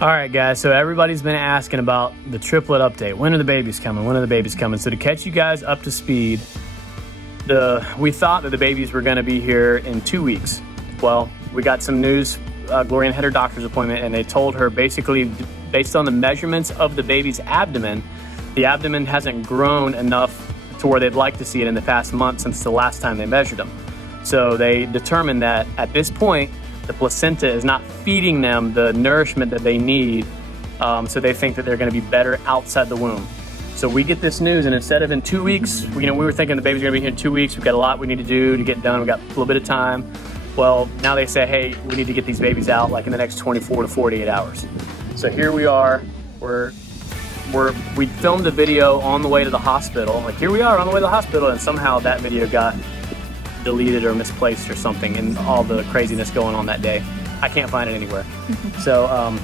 All right, guys, so everybody's been asking about the triplet update. When are the babies coming? When are the babies coming? So to catch you guys up to speed, we thought that the babies were gonna be here in 2 weeks. Well, we got some news. Gloria had her doctor's appointment, and they told her basically, based on the measurements of the baby's abdomen, the abdomen hasn't grown enough to where they'd like to see it in the past month since the last time they measured them. So they determined that at this point, the placenta is not feeding them the nourishment that they need, so they think that they're gonna be better outside the womb. So we get this news, and instead of in 2 weeks, we were thinking the baby's gonna be here in 2 weeks, we've got a lot we need to do to get done, we got a little bit of time. Well, now they say, hey, we need to get these babies out like in the next 24 to 48 hours. So here we are, we filmed the video on the way to the hospital. Like, here we are on the way to the hospital, and somehow that video got deleted or misplaced or something, and all the craziness going on that day. I can't find it anywhere. So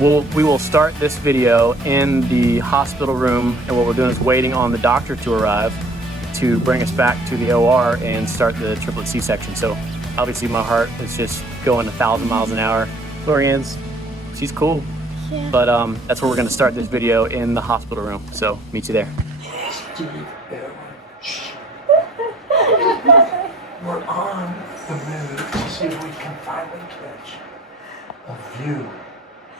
we will start this video in the hospital room, and what we're doing is waiting on the doctor to arrive to bring us back to the OR and start the triplet C-section. So obviously my heart is just going 1,000 miles an hour. Glorianne's, she's cool. Yeah. But that's where we're gonna start this video, in the hospital room. So meet you there. We're on the move to see if we can finally catch a view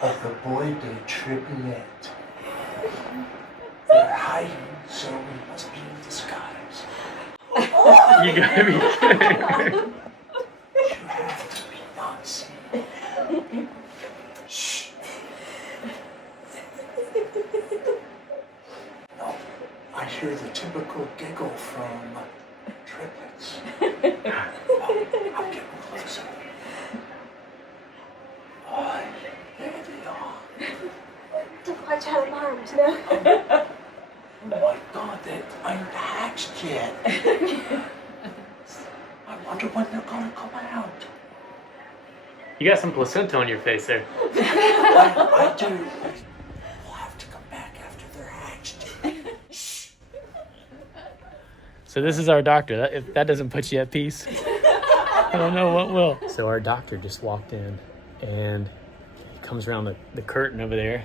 of the boy de triplet. They're hiding, so we must be in disguise. You gotta be kidding. You have to be not seen. Shh. No, I hear the typical giggle from triplets. I'm getting closer. Oh, there they are. Don't watch out alarms, no? Oh my God, they aren't hatched yet. I wonder when they're gonna come out. You got some placenta on your face there. I do. We'll have to come back after they're hatched. So this is our doctor. If that doesn't put you at peace, I don't know what will. So our doctor just walked in, and he comes around the curtain over there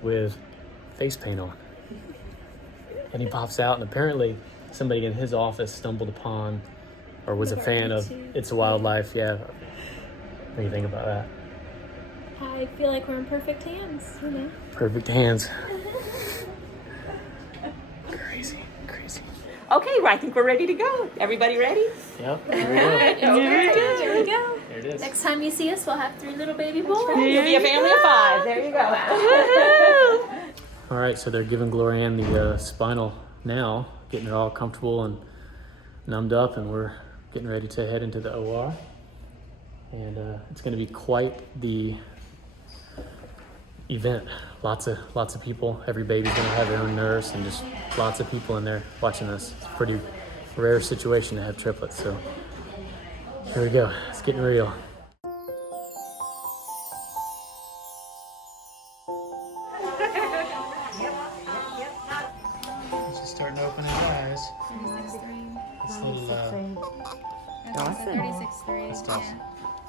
with face paint on. And he pops out, and apparently somebody in his office stumbled upon or was a fan of It's a Wildlife. Yeah. What do you think about that? I feel like we're in perfect hands, you know? Perfect hands. Crazy. Okay, well, I think we're ready to go. Everybody ready? Yep, here we go. Here we go. There it is. Next time you see us, we'll have 3 little baby boys. You'll be a family of 5. There you go. All right, so they're giving Glorianne the spinal now, getting her all comfortable and numbed up, and we're getting ready to head into the OR. And it's going to be quite the event. Lots of people. Every baby's going to have their own nurse, and just lots of people in there watching this. It's a pretty rare situation to have triplets. So here we go. It's getting real. She's starting to open her eyes. 36.3. This little Dawson. 36.3. that's Dawson.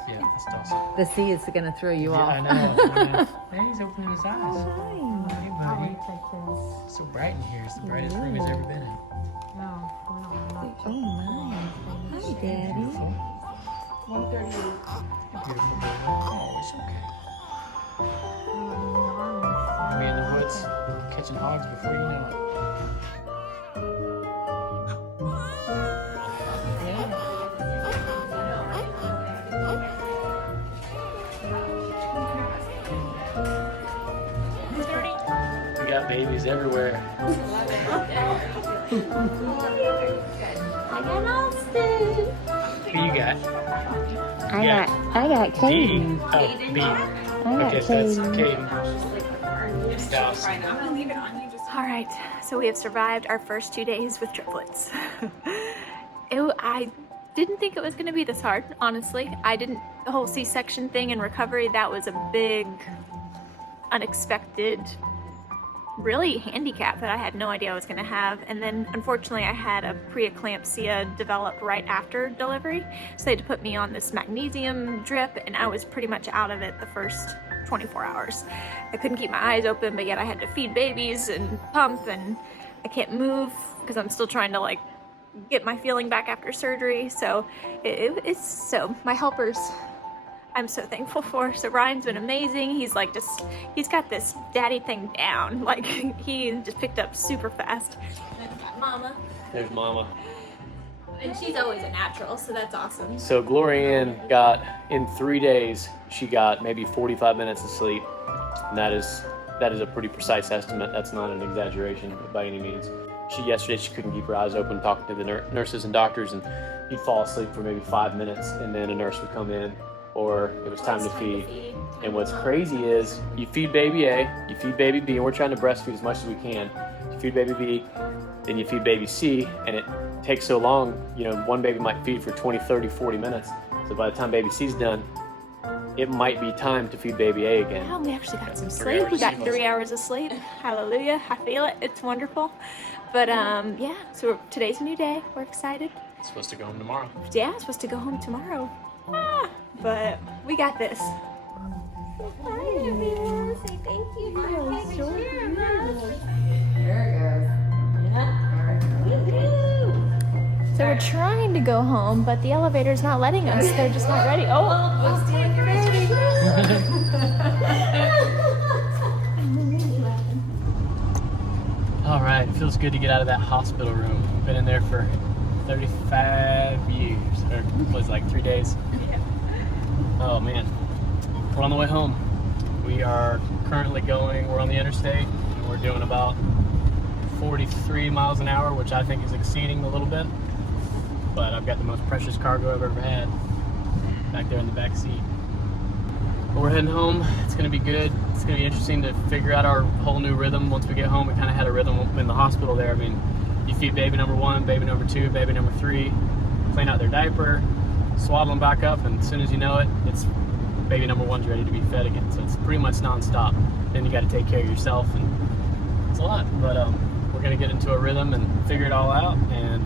Yeah, that's Dawson. The C is going to throw you off. I know. Hey, he's opening his eyes. Hi. Hey, buddy. It's so bright in here. It's the brightest room he's ever been in. Oh my. Hi, Daddy. 1:38. Beautiful baby. Oh, it's okay. You'll be in the woods catching hogs before you know it. We got babies everywhere. I got Austin. Who you got? I got D. Kaden. Oh, B. Okay, so that's Kaden. Dawson. All right, so we have survived our first 2 days with triplets. I didn't think it was going to be this hard, honestly. The whole C-section thing and recovery, that was a big, unexpected, really handicap that I had no idea I was going to have. And then unfortunately I had a preeclampsia develop right after delivery, so they had to put me on this magnesium drip, and I was pretty much out of it the first 24 hours. I couldn't keep my eyes open, but yet I had to feed babies and pump, and I can't move because I'm still trying to like get my feeling back after surgery. So it's so my helpers I'm so thankful for. So Ryan's been amazing. He's like he's got this daddy thing down. Like he just picked up super fast. And I've got Mama. There's Mama. And she's always a natural, so that's awesome. So Gloria Ann got, in 3 days, she got maybe 45 minutes of sleep. And that is a pretty precise estimate. That's not an exaggeration by any means. Yesterday she couldn't keep her eyes open, talking to the nurses and doctors, and you'd fall asleep for maybe 5 minutes, and then a nurse would come in, or it was time to feed. And what's crazy is you feed baby A, you feed baby B, and we're trying to breastfeed as much as we can. You feed baby B, then you feed baby C, and it takes so long, one baby might feed for 20, 30, 40 minutes. So by the time baby C's done, it might be time to feed baby A again. Yeah, we actually got some sleep. We got 3 hours of sleep. Hallelujah. I feel it. It's wonderful. But yeah, so today's a new day. We're excited. It's supposed to go home tomorrow. Yeah, it's supposed to go home tomorrow. But we got this. Hi, everyone. Say thank you for your picture of us. So we're trying to go home, but the elevator's not letting us. They're just not ready. Oh, I'm stealing your baby. All right, it feels good to get out of that hospital room. Been in there for 35 years, or was it like 3 days? Yeah. Oh man, we're on the way home. We are currently we're on the interstate, and we're doing about 43 miles an hour, which I think is exceeding a little bit. But I've got the most precious cargo I've ever had back there in the back seat. But we're heading home. It's gonna be good. It's gonna be interesting to figure out our whole new rhythm once we get home. We kind of had a rhythm in the hospital there. I mean, you feed baby number 1, baby number 2, baby number 3, clean out their diaper, swaddle them back up, and as soon as you know it, it's baby number 1's ready to be fed again. So it's pretty much nonstop. Then you got to take care of yourself, and it's a lot. But we're gonna get into a rhythm and figure it all out. And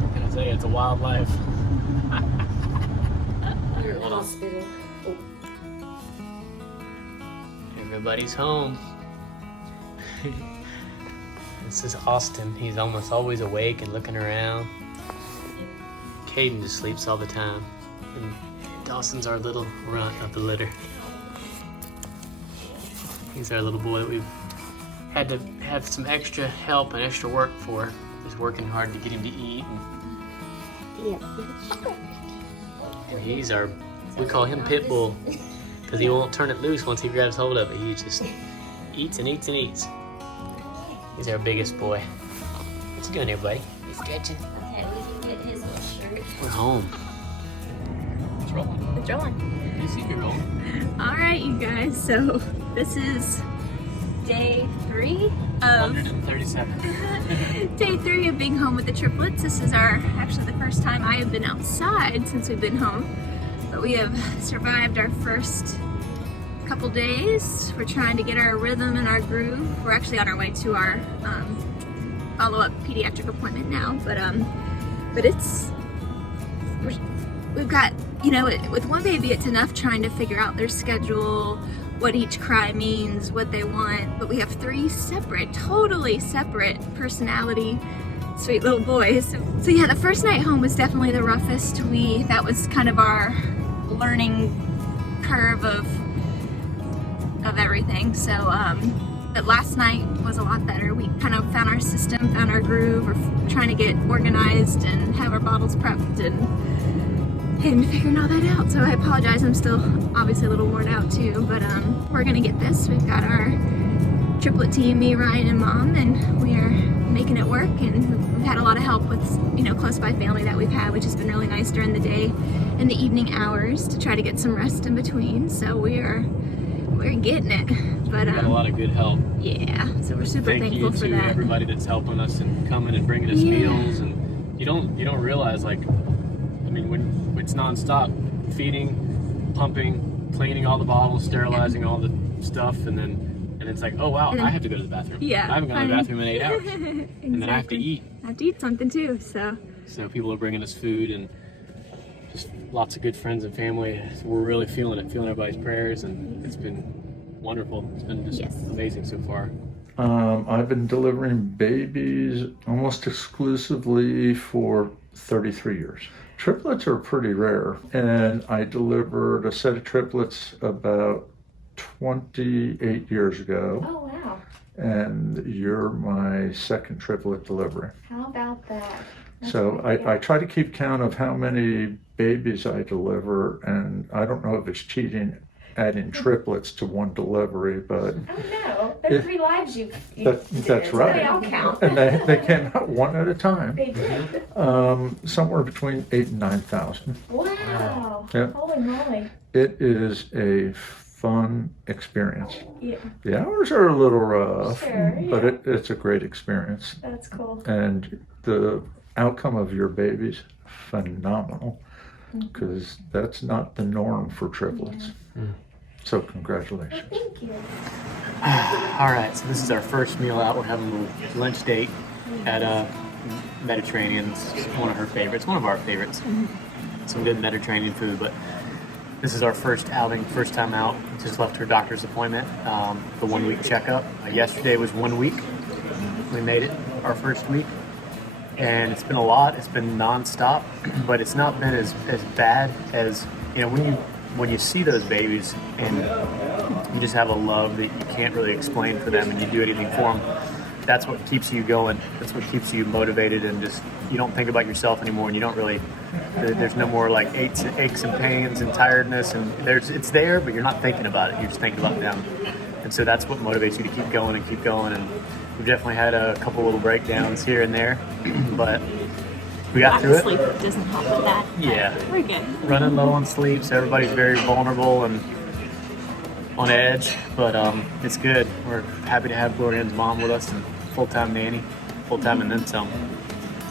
what can I say? It's a wild life. Hospital. Everybody's home. This is Austin. He's almost always awake and looking around. Caden just sleeps all the time. And Dawson's our little runt of the litter. He's our little boy that we've had to have some extra help and extra work for. Just working hard to get him to eat. And he's we call him Pitbull, because he won't turn it loose once he grabs hold of it. He just eats and eats and eats. He's our biggest boy. What you doing here, buddy? You stretching? Okay, we can get his little shirt. We're home. It's rolling. It's rolling. You see me rolling. All right, you guys. So this is day 3 of 137. day 3 of being home with the triplets. This is actually the first time I have been outside since we've been home. But we have survived our first couple days. We're trying to get our rhythm and our groove. We're actually on our way to our follow-up pediatric appointment now. But we've got, with one baby it's enough trying to figure out their schedule, what each cry means, what they want. But we have 3 totally separate personality, sweet little boys. So yeah, the first night home was definitely the roughest. That was kind of our learning curve of everything. So but last night was a lot better. We kind of found our system, found our groove. We're trying to get organized and have our bottles prepped and figuring all that out. So I apologize, I'm still obviously a little worn out too, but we're gonna get this. We've got our triplet team, me, Ryan, and Mom, and we are making it work. And we've had a lot of help with close by family that we've had, which has been really nice during the day and the evening hours to try to get some rest in between. So we're getting it. But we got a lot of good help. Yeah, so we're super thankful for that. Thank you to everybody that's helping us and coming and bringing us meals. And you don't realize, like, I mean, when it's nonstop, feeding, pumping, cleaning all the bottles, sterilizing all the stuff, and it's like, oh wow, I have to go to the bathroom. Yeah, I haven't gone to the bathroom in 8 hours. And then I have to eat. I have to eat something too, so people are bringing us food, and just lots of good friends and family. We're really feeling everybody's prayers, and it's been wonderful. It's been just amazing so far. I've been delivering babies almost exclusively for 33 years. Triplets are pretty rare, and I delivered a set of triplets about 28 years ago. Oh, wow. And you're my second triplet delivery. How about that? So I try to keep count of how many babies I deliver, and I don't know if it's cheating adding triplets to one delivery, but Oh, no. They're 3 lives you that's right. They all count. And they came out one at a time. They did. Somewhere between 8,000 and 9,000. Wow. Yeah. Holy moly. It is a fun experience. Yeah. The hours are a little rough, Sure, but yeah. it's a great experience. That's cool. And the outcome of your baby's phenomenal, because that's not the norm for triplets. So congratulations. Thank you. All right, so this is our first meal out. We're having a little lunch date at Mediterranean. It's one of her favorites, one of our favorites. Some good Mediterranean food, but this is our first outing, first time out. Just left her doctor's appointment, the 1 week checkup. Yesterday was 1 week. We made it our first week, and it's been a lot. It's been nonstop, but it's not been as bad as, you know, when you see those babies and you just have a love that you can't really explain for them, and you do anything for them. That's what keeps you going. That's what keeps you motivated, and just you don't think about yourself anymore, and you don't really. There's no more like aches and pains and tiredness, and it's there, but you're not thinking about it. You're just thinking about them, and so that's what motivates you to keep going and keep going. And we've definitely had a couple little breakdowns here and there, but we got through it. Sleep doesn't help with that. Yeah, We're good. running low on sleep, so everybody's very vulnerable and on edge, but it's good. We're happy to have Glorian's mom with us and full-time nanny, full-time and then some.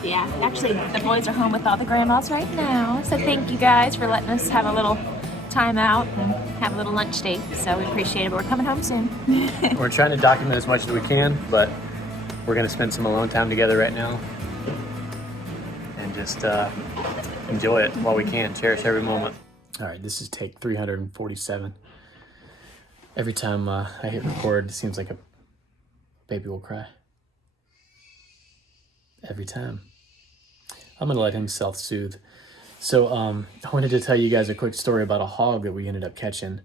Yeah, actually, the boys are home with all the grandmas right now. So thank you guys for letting us have a little time out and have a little lunch date. So we appreciate it, but we're coming home soon. We're trying to document as much as we can, but we're going to spend some alone time together right now and just enjoy it while we can, cherish every moment. All right, this is take 347. Every time I hit record, it seems like a baby will cry. Every time. I'm gonna let him self-soothe. So I wanted to tell you guys a quick story about a hog that we ended up catching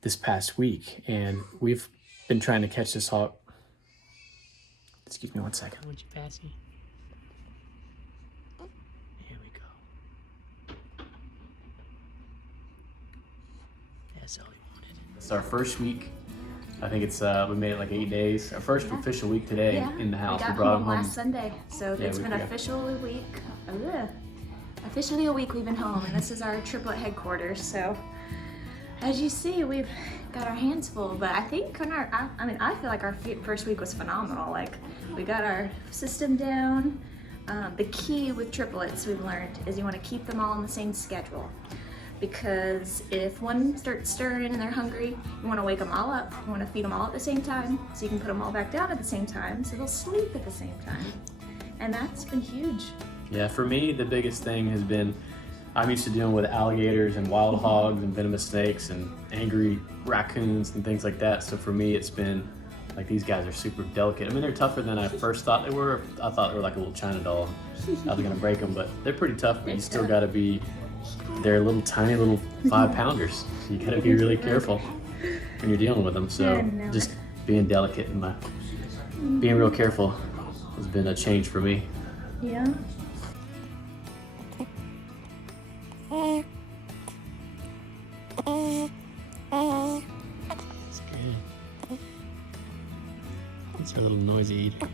this past week, and we've been trying to catch this hog. Excuse me 1 second. Would you pass me? Here we go. That's all he wanted. It's our first week. I think it's we made it like 8 days. Our first official week today in the house. We got brought him home home last Sunday, so it's been officially a week. Officially a week we've been home, and this is our triplet headquarters. So, as you see, we've got our hands full. But I think on I feel like our first week was phenomenal. Like, we got our system down. The key with triplets we've learned is you want to keep them all on the same schedule. Because if one starts stirring and they're hungry, you want to wake them all up. You want to feed them all at the same time, so you can put them all back down at the same time, so they'll sleep at the same time. And that's been huge. Yeah, for me, the biggest thing has been, I'm used to dealing with alligators and wild hogs and venomous snakes and angry raccoons and things like that. So for me, it's been like, these guys are super delicate. I mean, they're tougher than I first thought they were. I thought they were like a little China doll. I was gonna break them, but they're pretty tough, but you still gotta be, they're little tiny little 5-pounders. So you gotta be really careful when you're dealing with them. So just being delicate and being real careful has been a change for me. Yeah. It's a little noisy eater.